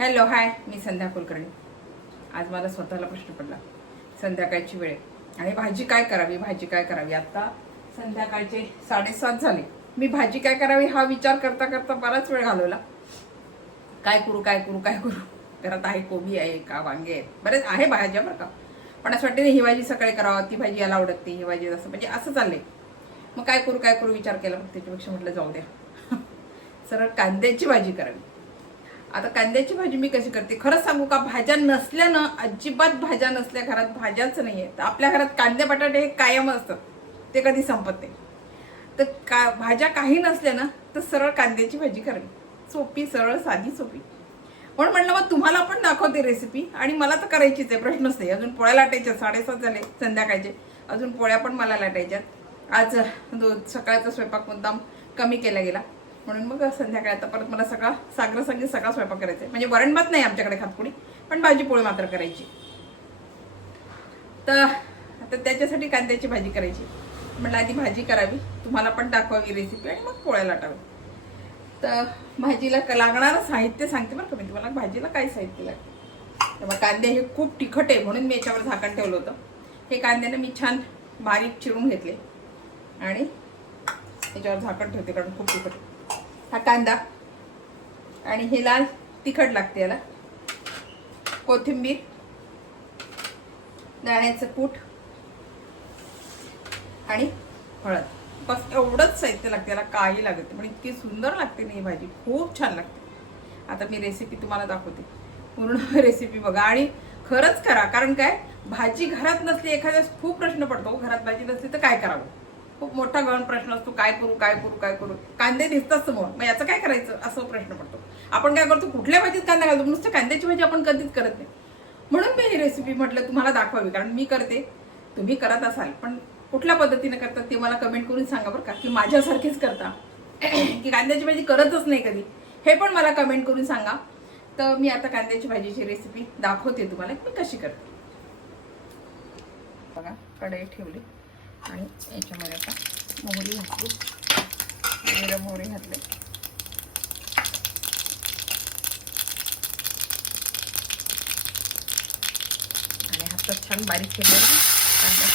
Hello hi, मी संध्या कुलकर्णी. आज मला स्वतःला प्रश्न पडला, संध्याकाळची वेळ आणि भाजी काय करावी. आता संध्याकाळचे 7:30 झाले. मी भाजी काय करावी हा विचार करता करता बराच वेळ घालवला. काय करू. घरात आहे, कोबी आहे का, वांगे आहेत, बरेच आहे भाज्या बरं का. पण असं वाटतं ही भाजी सकाळी करावं, ती भाजी याला आवडत नाही, ही भाजी असं म्हणजे असं चाललंय. मग काय करू विचार केला. मग त्याच्यापेक्षा म्हटलं जाऊ द्या, सरळ कांद्याची भाजी करावी. आता कांद्याची भाजी मी कशी करते खरंच सांगू का, भाज्या नसल्यानं, अजिबात भाज्या नसल्या घरात, भाज्याच नाहीये तर आपल्या घरात कांदे बटाटे हे कायम असतात, ते कधी संपत नाही. तर भाज्या काही नसल्या ना तर सरळ कांद्याची भाजी करावी. सोपी, सरळ, साधी, सोपी. म्हणून म्हणलं मग तुम्हाला पण दाखवते रेसिपी. आणि मला तर करायचीच आहे, प्रश्नच नाही. अजून पोळ्या लाटायच्या, 7:30 झाले संध्याकाळचे, अजून पोळ्या पण मला लाटायच्यात. आज सकाळचा स्वयंपाक मुद्दाम कमी केला गेला, म्हणून मग संध्याकाळी आता परत मला सागरासंगी सगळा स्वयंपाक करायचा आहे. म्हणजे वरण भात नाही आमच्याकडे खात कोणी, पण भाजी पोळी मात्र करायची. तर आता त्याच्यासाठी कांद्याची भाजी करायची. म्हटलं आधी भाजी करावी, तुम्हाला पण दाखवावी रेसिपी, आणि मग पोळ्या लाटावी. तर भाजीला लागणारं साहित्य सांगते बरं का मी तुम्हाला. भाजीला काय साहित्य लागतं. तेव्हा कांदे हे खूप तिखट आहे म्हणून मी याच्यावर झाकण ठेवलं होतं. हे कांद्याने मी छान बारीक चिरून घेतले आणि याच्यावर झाकण ठेवते कारण खूप तिखट. हा कांदा आणि हे लाल तिखट लागते याला, कोथिंबीर, दाण्याचं कूट आणि हळद. बस एवढंच साहित्य लागते, याला काही लागत. पण इतकी सुंदर लागते ना ही भाजी, खूप छान लागते. आता मी रेसिपी तुम्हाला दाखवते, पूर्ण रेसिपी बघा आणि खरंच करा. कारण काय, भाजी घरात नसली, एखाद्यास खूप प्रश्न पडतो, घरात भाजी नसली तर काय करावं, खूप मोठा गहन प्रश्न असतो. काय करू. कांदे दिसतात समोर, मग याचं काय करायचं असं प्रश्न पडतो. आपण काय करतो, कुठल्या भाजीत कांदा घालतो, नुसतं कांद्याची भाजी आपण कधीच करत नाही. म्हणून मी ही रेसिपी म्हटलं तुम्हाला दाखवावी, कारण मी करते, तुम्ही करत असाल, पण कुठल्या पद्धतीने करतात ते मला कमेंट करून सांगा बरं का. की माझ्यासारखीच करता की कांद्याची भाजी करतच नाही कधी, हे पण मला कमेंट करून सांगा. तर मी आता कांद्याची भाजीची रेसिपी दाखवते तुम्हाला मी कशी करते. बघा, कढई ठेवली आणि याच्यामध्ये आता मोहरी घातली, मोहरी घातली. आणि हातात छान बारीक केलेला कांदा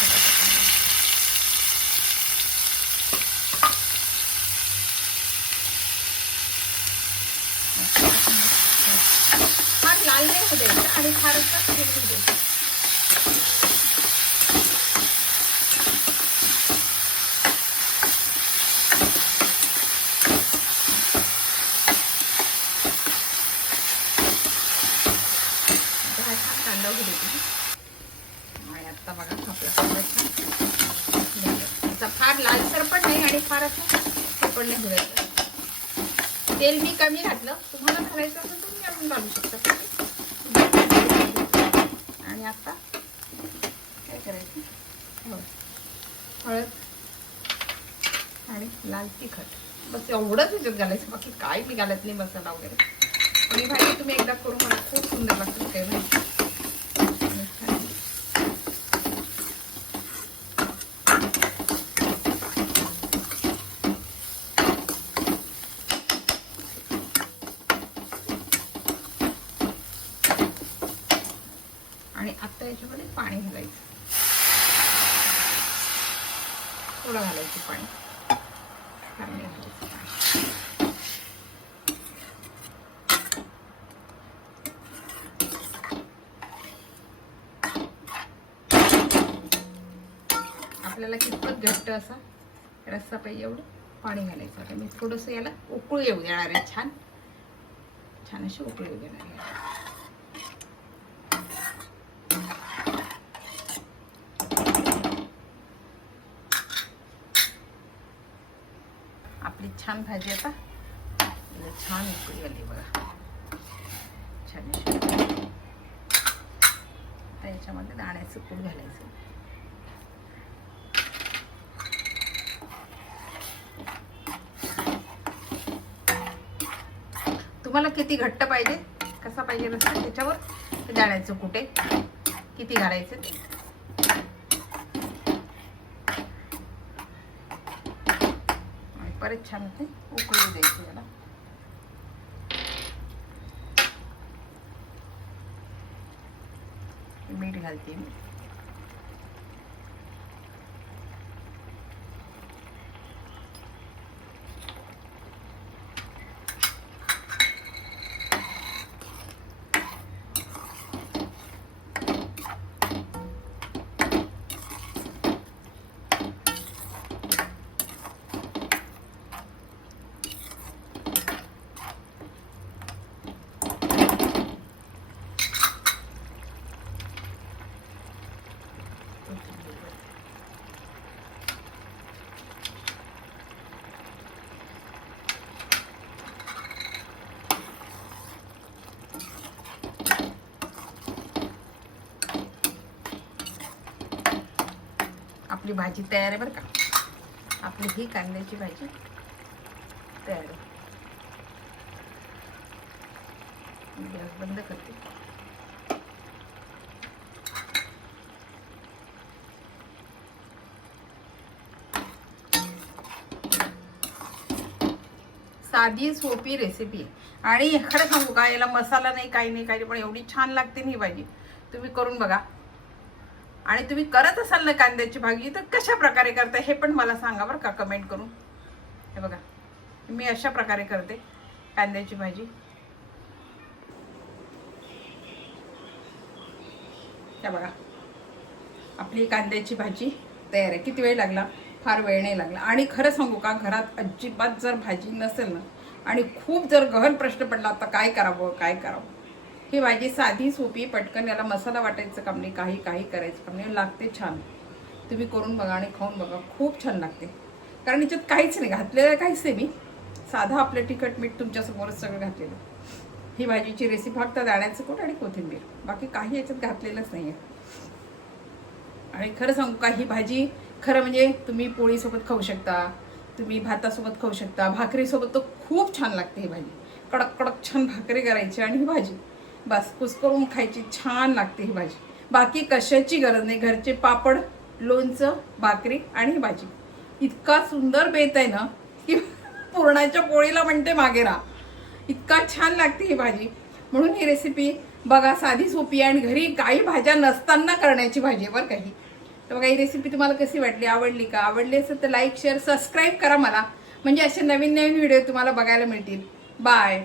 फार लाल नाही होऊ द्यायचं आणि फारच होऊ द्यायचं. कांदा होऊ द्यायची. आणि आता बघा आपला कांदा छान आता फार लालसर पण नाही आणि फार असं हे पण नाही घालायचं. तेल मी कमी घातलं, तुम्हाला घालायचं असेल तुम्ही अजून घालू शकता. आणि आता काय करायचं, हळद आणि लाल तिखट, बस एवढंच ह्याच्यात घालायचं, बाकी काय मी घालत नाही मसाला वगैरे. पण ही भाजी तुम्ही एकदा करून मला, खूप सुंदर लागते काय भाजी. आणि आता याच्यामध्ये पाणी घालायचं, थोडं घालायचं पाणी, कमी घालायचं पाणी. आपल्याला कितपत घट्ट असा रस्सा पाहिजे एवढं पाणी घालायचं. आता मी थोडंसं याला उकळू येऊ देणार आहे, छान अशी उकळू येऊ देणार आहे. आपली छान भाजी आता छान उकळी आली बघा, छान. आता याच्यामध्ये दाण्याचं कूट घालायचं. तुम्हाला किती घट्ट पाहिजे, कसा पाहिजे रस्सा, त्याच्यावर दाण्याचं कूट आहे किती घालायचं ते. परत छान होते, उकळू द्यायची याला. मीठ घालते मी. आपली भाजी तयार आहे बरं का. आपली ही कांद्याची भाजी तयार आहे. गॅस बंद करते. साधी सोपी रेसिपी आहे आणि खरं सांगू का, याला मसाला नाही, काही नाही, काही नाही, पण एवढी छान लागते ना ही भाजी. तुम्ही करून बघा. आणि तुम्ही करत असाल ना कांद्याची भाजी तर कशा प्रकारे करता हे पण मला सांगा बरं का कमेंट करून. हे बघा मी अशा प्रकारे करते कांद्याची भाजी. हे बघा आपली कांद्याची भाजी तयार आहे. किती वेळ लागला? फार वेळ नाही लागला. आणि खरं सांगू का, घरात अजिबात जर भाजी नसेल ना आणि खूप जर गहन प्रश्न पडला आता काय करावं काय करावं, ही भाजी साधी सोपी पटकन, याला मसाला वाटायचं काम नाही, काही करायचं काम नाही, लागते छान. तुम्ही करून बघा आणि खाऊन बघा, खूप छान लागते. कारण याच्यात काहीच नाही घातलेलं, काहीच नाही. मी साधा आपलं तिखट मीठ तुमच्यासमोरच सगळं घातलेलं. ही भाजीची रेसिपी फक्त दाण्याचं कूट आणि कोथिंबीर, बाकी काही याच्यात घातलेलंच नाही आहे. आणि खरं सांगू का, ही भाजी खरं म्हणजे तुम्ही पोळीसोबत खाऊ शकता, तुम्ही भातासोबत खाऊ शकता, भाकरीसोबत तर खूप छान लागते ही भाजी. कडक कडक छान भाकरी करायची आणि ही भाजी बस कुस्करून खायची, छान लागते ही भाजी. बाकी कशाची गरज नाही. घरचे पापड, लोणचं, भाकरी आणि ही भाजी इतका सुंदर बेत आहे ना की पुरणाच्या पोळीला म्हणते मागे राहा, इतका छान लागते ही भाजी. म्हणून ही रेसिपी बघा, साधी सोपी आणि घरी काही भाज्या नसताना करण्याची भाजी बरं काही. तर बघा ही रेसिपी तुम्हाला कशी वाटली, आवडली का? आवडली असेल तर लाईक शेअर सबस्क्राईब करा मला, म्हणजे असे नवीन नवीन व्हिडिओ तुम्हाला बघायला मिळतील. बाय.